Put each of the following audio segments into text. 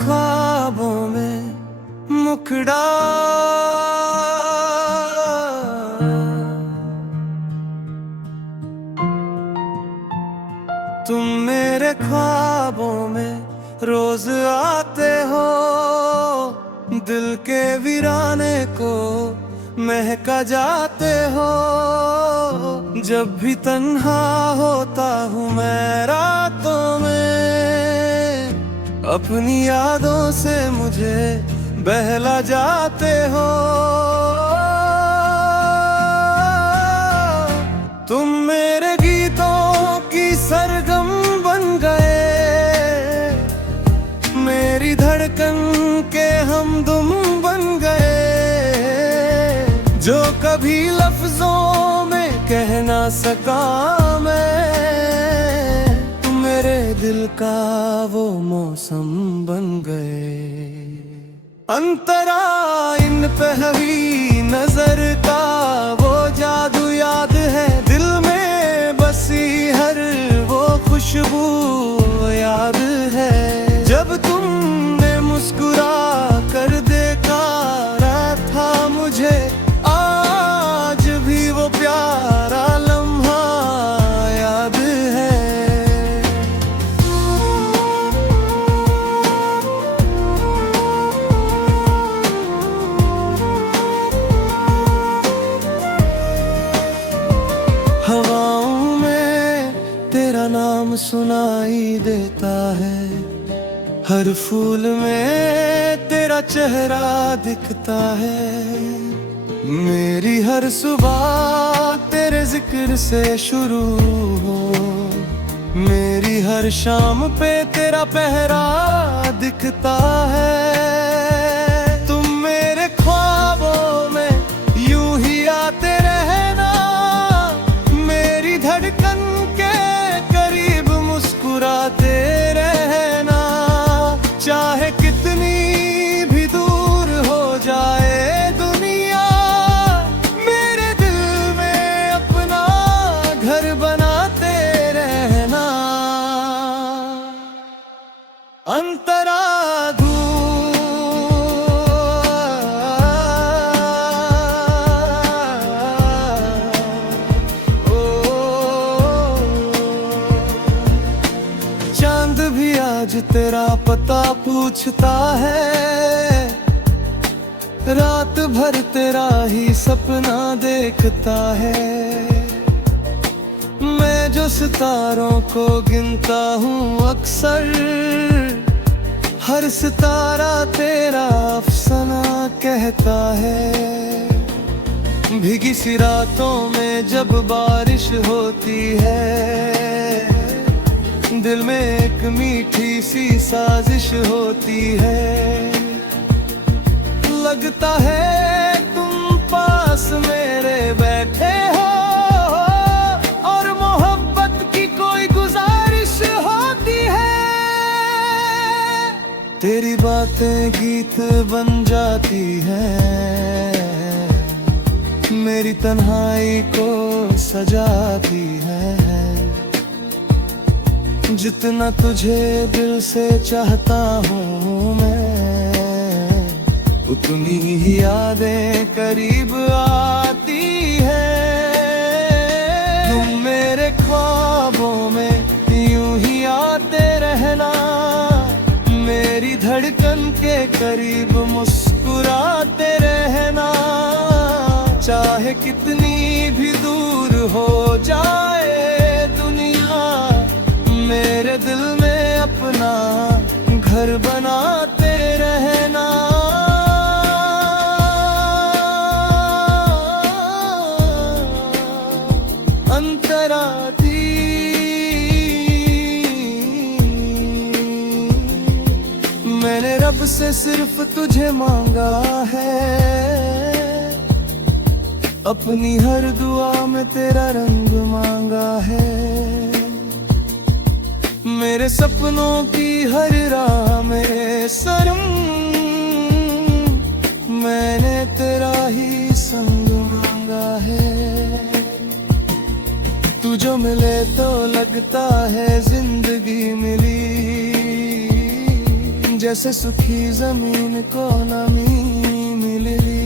ख्वाबों में मुखड़ा तुम मेरे ख्वाबों में रोज आते हो, दिल के वीराने को महका जाते हो। जब भी तन्हा होता हूँ मैं रातों में, अपनी यादों से मुझे बहला जाते हो। तुम मेरे गीतों की सरगम बन गए, मेरी धड़कन के हमदम बन गए। जो कभी लफ्जों में कह ना सका मैं, मेरे दिल का वो मौसम बन गए। अंतरा इन पे हुई नजर का वो जादू याद है, दिल में बसी हर वो खुशबू याद है। जब तुमने मुस्कुरा कर देखा था मुझे, आज भी वो प्यारा लम्हा याद है। हवाओं में तेरा नाम सुनाई देता है, हर फूल में तेरा चेहरा दिखता है। मेरी हर सुबह तेरे जिक्र से शुरू हो, मेरी हर शाम पे तेरा पहरा दिखता है। तुम मेरे ख्वाबों में यूं ही आते रहना, मेरी धड़कन के करीब मुस्कुराते रहना। चाहे कितनी भी दूर हो जाए दुनिया, मेरे दिल में अपना घर बनाते रहना। अंतरा चांद भी आज तेरा पता पूछता है, रात भर तेरा ही सपना देखता है। मैं जो सितारों को गिनता हूँ अक्सर, हर सितारा तेरा अफसाना कहता है। भीगी सी रातों में जब बारिश होती है, दिल में एक मीठी सी साजिश होती है। लगता है तुम पास मेरे बैठे हो, और मोहब्बत की कोई गुजारिश होती है। तेरी बातें गीत बन जाती हैं, मेरी तन्हाई को सजाती है। जितना तुझे दिल से चाहता हूँ मैं, उतनी ही यादें करीब आती है। तुम मेरे ख्वाबों में यूं ही आते रहना, मेरी धड़कन के करीब मुस्कुराते रहना। चाहे कितनी भी दूर हो जाए दुनिया, मेरे दिल में अपना घर बनाते रहना। अंतरा दी मैंने रब से सिर्फ तुझे मांगा है, अपनी हर दुआ में तेरा रंग मांगा है। मेरे सपनों की हर राह में सनम, मैंने तेरा ही संग मांगा है। तू जो मिले तो लगता है जिंदगी मिली, जैसे सूखी जमीन को नमी मिल रही।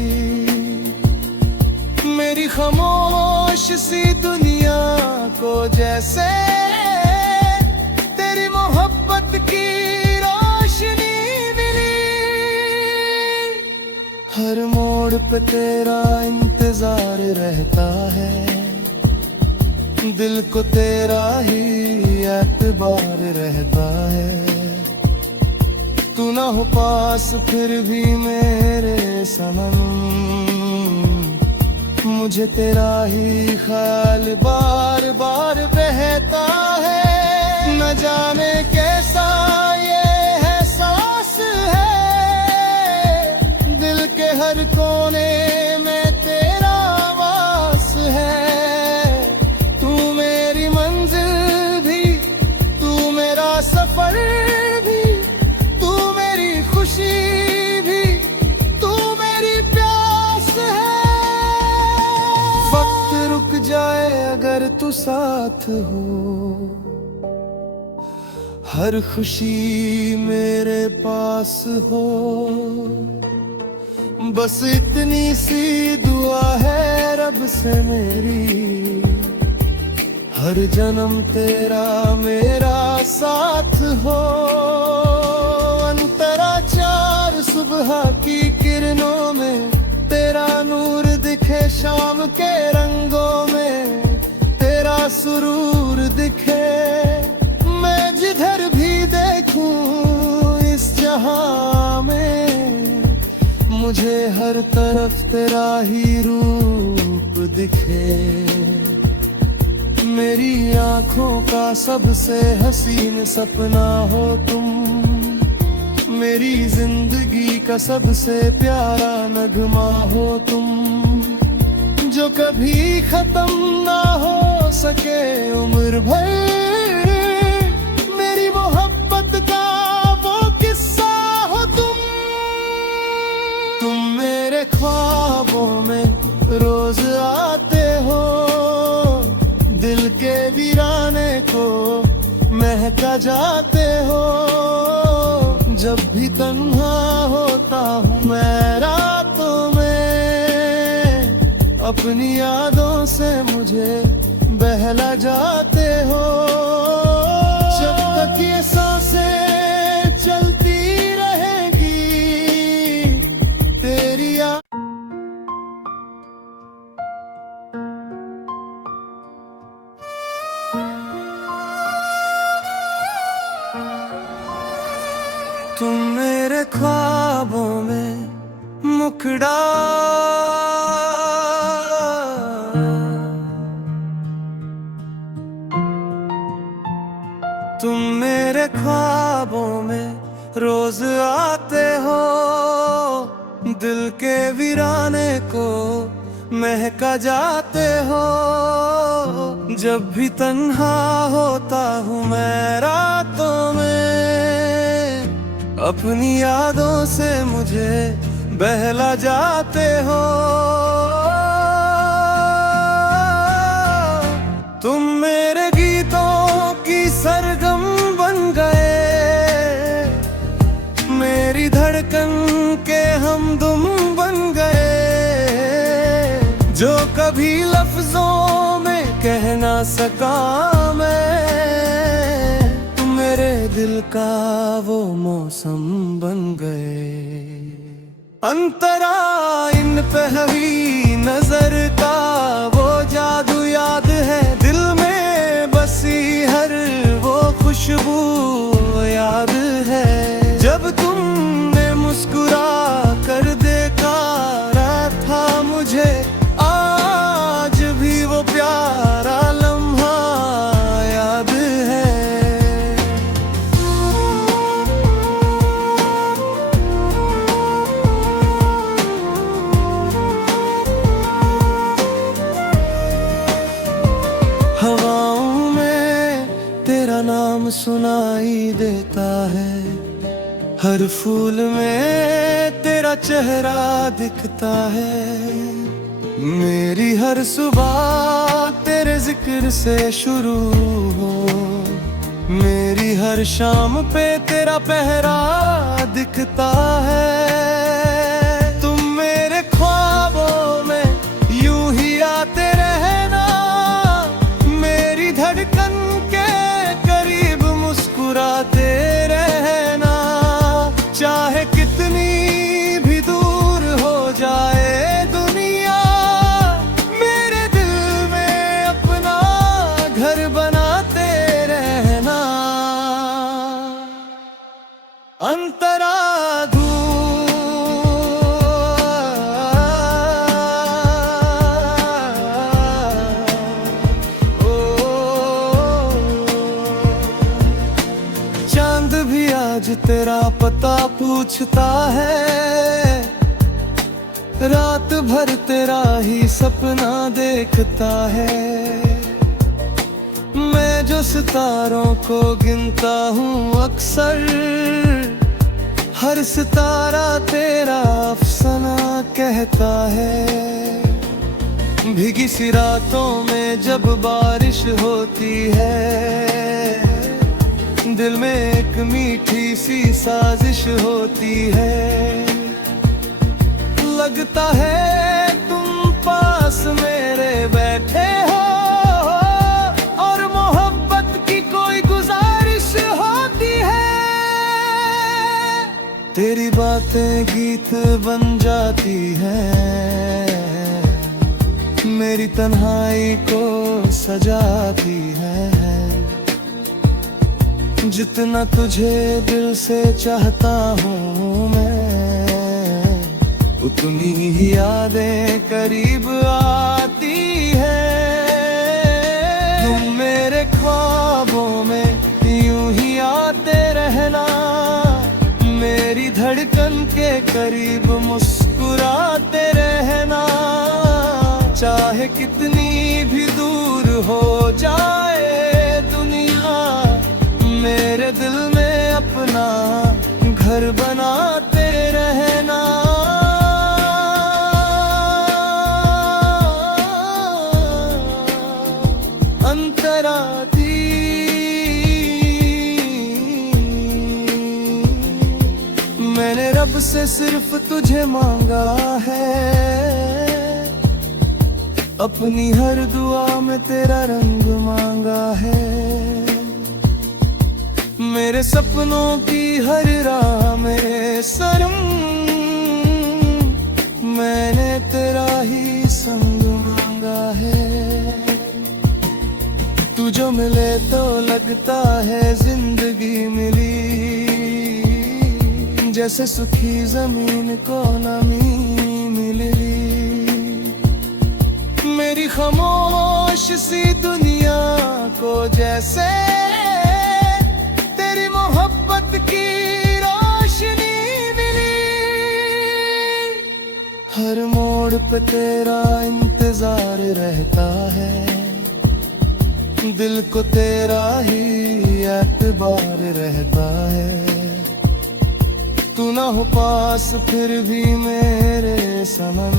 मेरी खामोश सी दुनिया को जैसे तेरी मोहब्बत की रोशनी मिली। हर मोड़ पे तेरा इंतजार रहता है, दिल को तेरा ही एतबार रहता है। तू ना हो पास फिर भी मेरे सनम, मुझे तेरा ही ख्याल बार बार बहता है। न जाने कैसा ये एहसास है, दिल के हर कोने में तेरा वास है। तू मेरी मंजिल भी, तू मेरा सफर भी, तू मेरी खुशी भी, तू मेरी प्यास है। वक्त रुक जाए अगर तू साथ हो, हर खुशी मेरे पास हो। बस इतनी सी दुआ है रब से मेरी, हर जन्म तेरा मेरा साथ हो। अंतरा चार सुबह की किरणों में तेरा नूर दिखे, शाम के रंगों में तेरा सुरूर दिखे। मैं जिधर भी देखूं इस जहां में, मुझे हर तरफ तेरा ही रूप दिखे। मेरी आँखों का सबसे हसीन सपना हो तुम, मेरी जिंदगी का सबसे प्यारा नगमा हो तुम। जो कभी खत्म ना हो सके उम्र भर, मेरी मोहब्बत का वो किस्सा हो तुम। तुम मेरे ख्वाबों में रोज आते हो, दिल के वीराने को महका जाते हो। जब भी तन्हा होता हूँ मैं रातों में, अपनी यादों से मुझे बहला जाते हो। जब तक ये सांसें चलती रहेगी तेरी तुम मेरे ख्वाबों में मुखड़ा, तुम मेरे ख्वाबों में रोज आते हो, दिल के वीराने को महका जाते हो। जब भी तन्हा होता हूँ मैं रातों में, अपनी यादों से मुझे बहला जाते हो। तुम मेरे गीतों की सरगम बन गए, मेरी धड़कन के हमदम बन गए। जो कभी लफ्जों में कह ना सका मैं, मेरे दिल का वो मौसम बन गए। अंतरा इन पे हवी नजर का वो जादू याद है, दिल में बसी हर वो खुशबू याद है। जब तुमने मुस्कुरा कर देखा था मुझे, आज भी वो प्यारा लम्हा याद है। हवाओं में तेरा नाम सुनाई देता है, हर फूल में तेरा चेहरा दिखता है। मेरी हर सुबह तेरे जिक्र से शुरू हो, मेरी हर शाम पे तेरा पहरा दिखता है। तुम मेरे ख्वाबों में यूं ही आते रहना, मेरी धड़कन के करीब मुस्कुराते रहना। चाहे कितनी भी दूर हो जाए दुनिया, मेरे दिल में अपना घर बनाते रहना। अंतराधू चांद भी आज तेरा पता पूछता है, रात भर तेरा ही सपना देखता है। मैं जो सितारों को गिनता हूँ अक्सर, हर सितारा तेरा अफसाना कहता है। भीगी सी रातों में जब बारिश होती है, दिल में एक मीठी सी साजिश होती है। लगता है तुम पास मेरे बैठे हो, और मोहब्बत की कोई गुजारिश होती है। तेरी बातें गीत बन जाती हैं, मेरी तन्हाई को सजाती है। जितना तुझे दिल से चाहता हूँ मैं, उतनी ही यादें करीब आती है। तुम मेरे ख्वाबों में यूं ही आते रहना, मेरी धड़कन के करीब मुस्कुराते रहना। चाहे कितनी भी दूर हो जाए दुनिया, मेरे दिल में अपना घर बनाते रहना। अंतराधी मैंने रब से सिर्फ तुझे मांगा है, अपनी हर दुआ में तेरा रंग मांगा है। मेरे सपनों की हर राह में सनम, मैंने तेरा ही संग मांगा है। तू जो मिले तो लगता है जिंदगी मिली, जैसे सूखी जमीन को नमी मिली। मेरी खामोश सी दुनिया को जैसे तेरी मोहब्बत की रोशनी मिली। हर मोड़ पे तेरा इंतजार रहता है, दिल को तेरा ही एतबार रहता है। तू ना हो पास फिर भी मेरे सनम,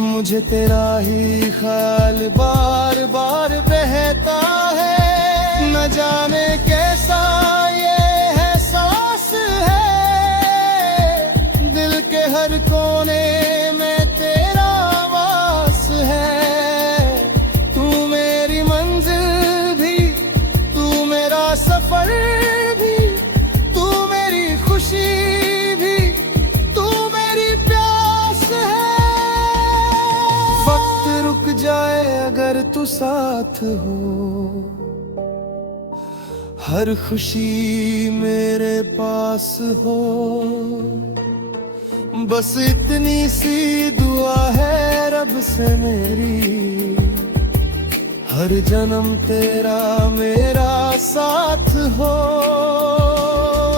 मुझे तेरा ही ख्याल बार बार बहता है। न जाने कैसा ये एहसास है, दिल के हर कोने में तेरा वास है। तू मेरी मंजिल भी, तू मेरा सफर भी, तू मेरी खुशी भी, तू मेरी प्यास है। वक्त रुक जाए अगर तू साथ हो, हर खुशी मेरे पास हो। बस इतनी सी दुआ है रब से मेरी, हर जन्म तेरा मेरा साथ हो।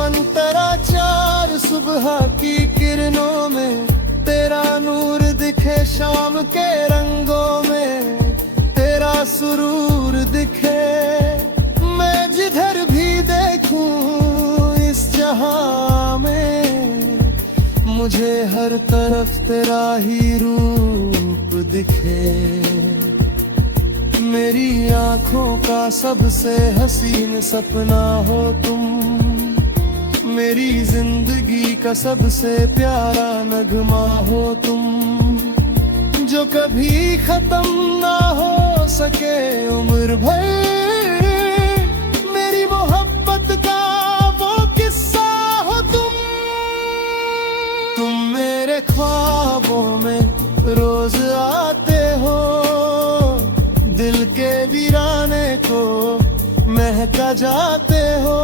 अंतरा चार सुबह की किरणों में तेरा नूर दिखे, शाम के रंगों में तेरा सुरूर दिखे। मैं जिधर भी देखूं इस जहां में, मुझे हर तरफ तेरा ही रूप दिखे। मेरी आंखों का सबसे हसीन सपना हो तुम, मेरी जिंदगी का सबसे प्यारा नगमा हो तुम, जो कभी खत्म ना हो सके उम्र भर, मेरी मोहब्बत का वो किस्सा हो तुम। तुम मेरे ख्वाबों में रोज आते हो, दिल के वीराने को महका जाते हो।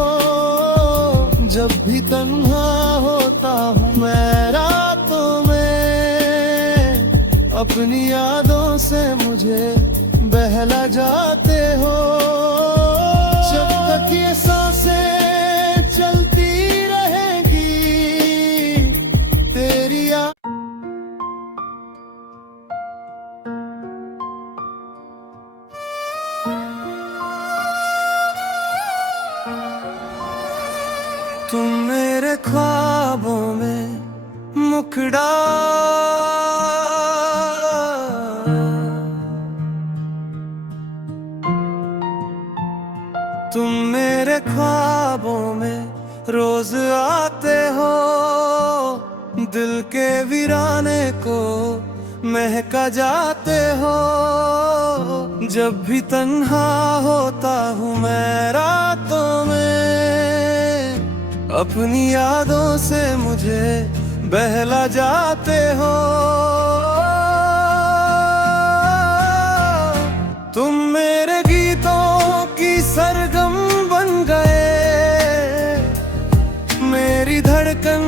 जब भी तन्हा होता हूँ मैं रातों में, अपनी यादों से मुझे बहला जाते हो। जब तक ये सांसें चलती रहेंगी तेरी तुम मेरे ख्वाबों में मुखड़ा, तुम मेरे ख्वाबों में रोज आते हो, दिल के वीराने को महका जाते हो। जब भी तन्हा होता हूँ मैं रातों में, अपनी यादों से मुझे बहला जाते हो। तुम मेरे गीतों की सरगम बन गए, मेरी धड़कन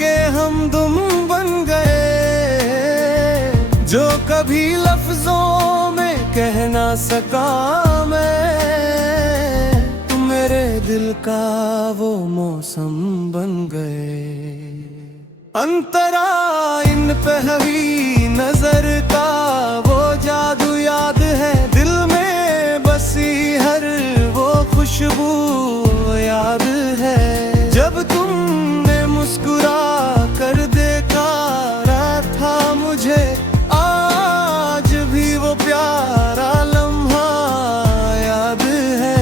के हमदम बन गए, जो कभी लफ्जों में कह ना सका मैं, मेरे दिल का वो मौसम बन गए। अंतरा इन पे हवी नजर का वो जादू याद है, दिल में बसी हर वो खुशबू याद है। जब तुमने मुस्कुरा कर देखा था मुझे, आज भी वो प्यारा लम्हा याद है।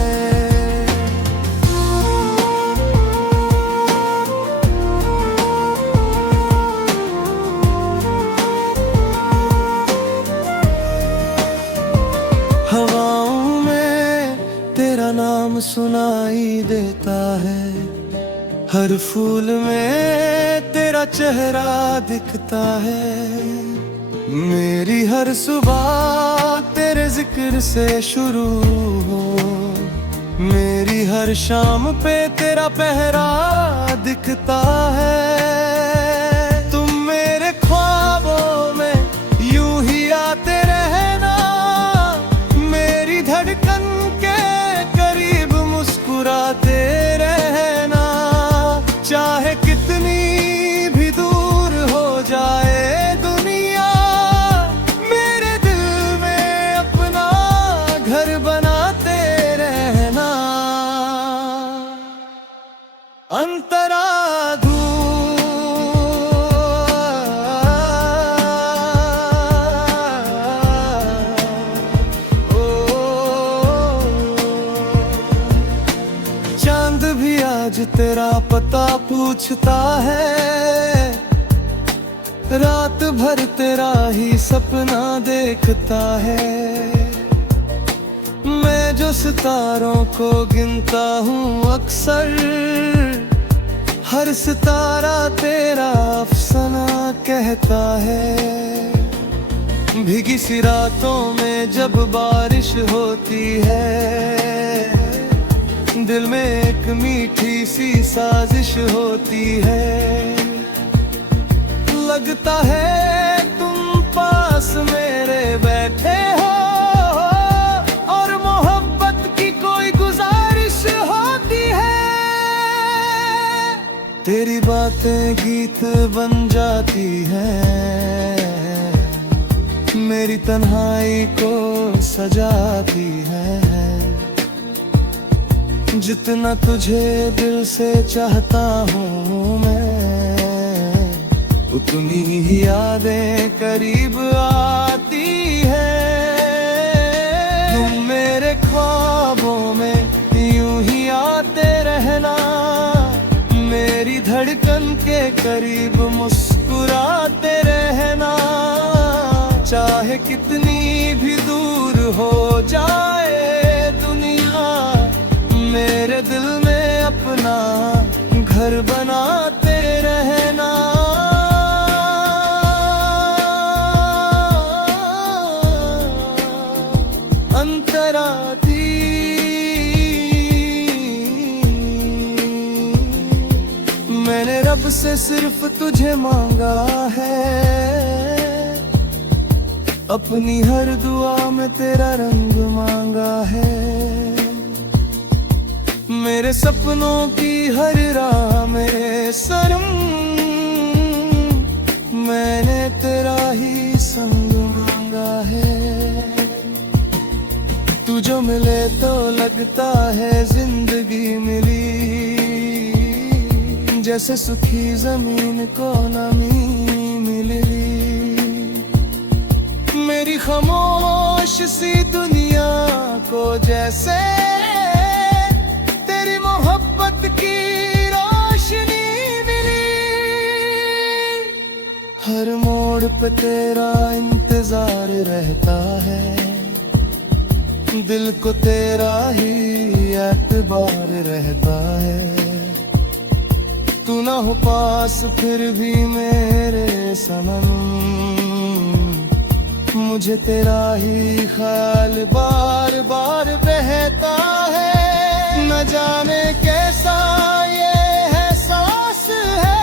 हवाओं में तेरा नाम सुनाई देता है, हर फूल में तेरा चेहरा दिखता है। मेरी हर सुबह तेरे जिक्र से शुरू हो, मेरी हर शाम पे तेरा पहरा दिखता है। तुम मेरे ख्वाबों में यूं ही आते रहना, मेरी धड़कन के करीब मुस्कुराते रहना। चाहे कितनी भी दूर हो जाए दुनिया, मेरे दिल में अपना घर बनाते रहना। अंतरा चांद भी आज तेरा पता पूछता है, रात भर तेरा ही सपना देखता है। मैं जो सितारों को गिनता हूँ अक्सर, हर सितारा तेरा अफसाना कहता है। भीगी सी रातों में जब बारिश होती है, दिल में एक मीठी सी साजिश होती है। लगता है तुम पास मेरे बैठे हो, और मोहब्बत की कोई गुजारिश होती है। तेरी बातें गीत बन जाती हैं, मेरी तन्हाई को सजाती है। जितना तुझे दिल से चाहता हूँ मैं, उतनी ही यादें करीब आती है। करीब मुस्कुराते रहना, चाहे कितनी भी दूर हो जाए दुनिया, मेरे दिल में अपना घर बनाते रहना। अंतराती मैंने रब से सिर्फ तुझे मांगा है, अपनी हर दुआ में तेरा रंग मांगा है। मेरे सपनों की हर राह में सनम, मैंने तेरा ही संग मांगा है। तू जो मिले तो लगता है जिंदगी मिली, जैसे सूखी जमीन को नमी मिली। मेरी खामोश सी दुनिया को जैसे तेरी मोहब्बत की रोशनी मिली। हर मोड़ पे तेरा इंतजार रहता है, दिल को तेरा ही एतबार रहता है। तू ना हो पास फिर भी मेरे सनम, मुझे तेरा ही ख्याल बार बार बहता है। न जाने कैसा ये एहसास है,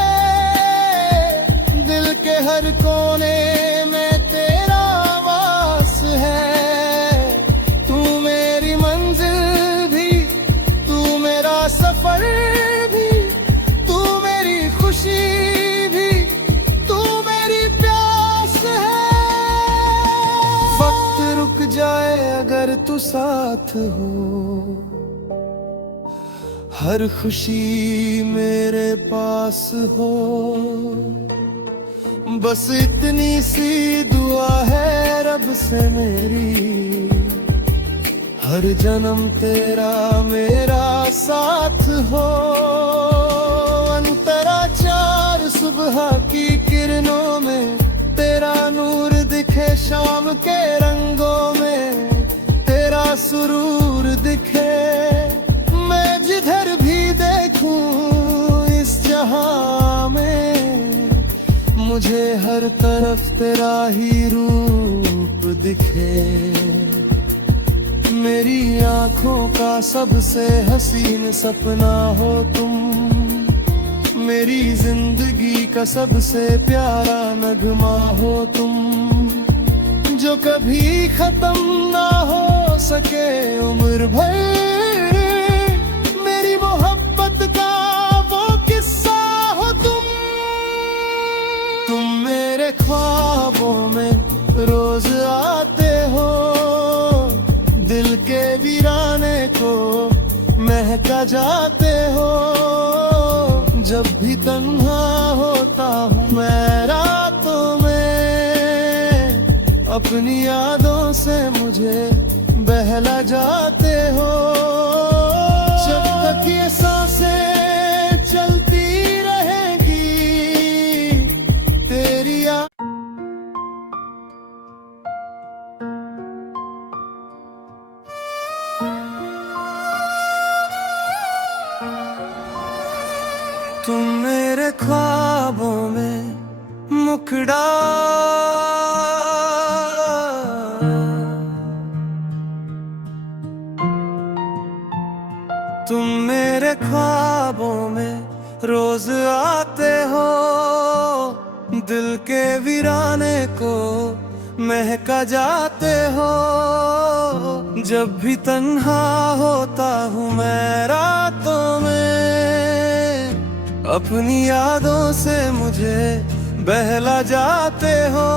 दिल के हर कोने में तेरा वास है। तू मेरी मंजिल भी, तू मेरा सफर भी, तू मेरी खुशी भी, तू मेरी प्यास है। वक्त रुक जाए अगर तू साथ हो, हर खुशी मेरे पास हो। बस इतनी सी दुआ है रब से मेरी, हर जन्म तेरा मेरा साथ हो। अंतरा चार सुबह की किरणों में तेरा नूर दिखे, शाम के रंगों में तेरा सुरूर दिखे। मैं जिधर भी देखूं इस जहां में, मुझे हर तरफ तेरा ही रूप दिखे। मेरी आँखों का सबसे हसीन सपना हो तुम, मेरी जिंदगी का सबसे प्यारा नगमा हो तुम। जो कभी खत्म ना हो सके उम्र भर, मेरी मोहब्बत का वो किस्सा हो तुम। तुम मेरे ख्वाबों में रोज आते हो, दिल के वीराने को महका जाते हो। जब भी तन्हा होता हूँ मैं रातों में, अपनी यादों से मुझे बहला जाते हो। जब तक ये सांसें चलती रहेंगी तेरी तुम मेरे ख्वाबों में मुखड़ा, तुम मेरे ख्वाबों में रोज आते हो, दिल के वीराने को महका जाते हो। जब भी तन्हा होता हूँ मैं रातों में, अपनी यादों से मुझे बहला जाते हो।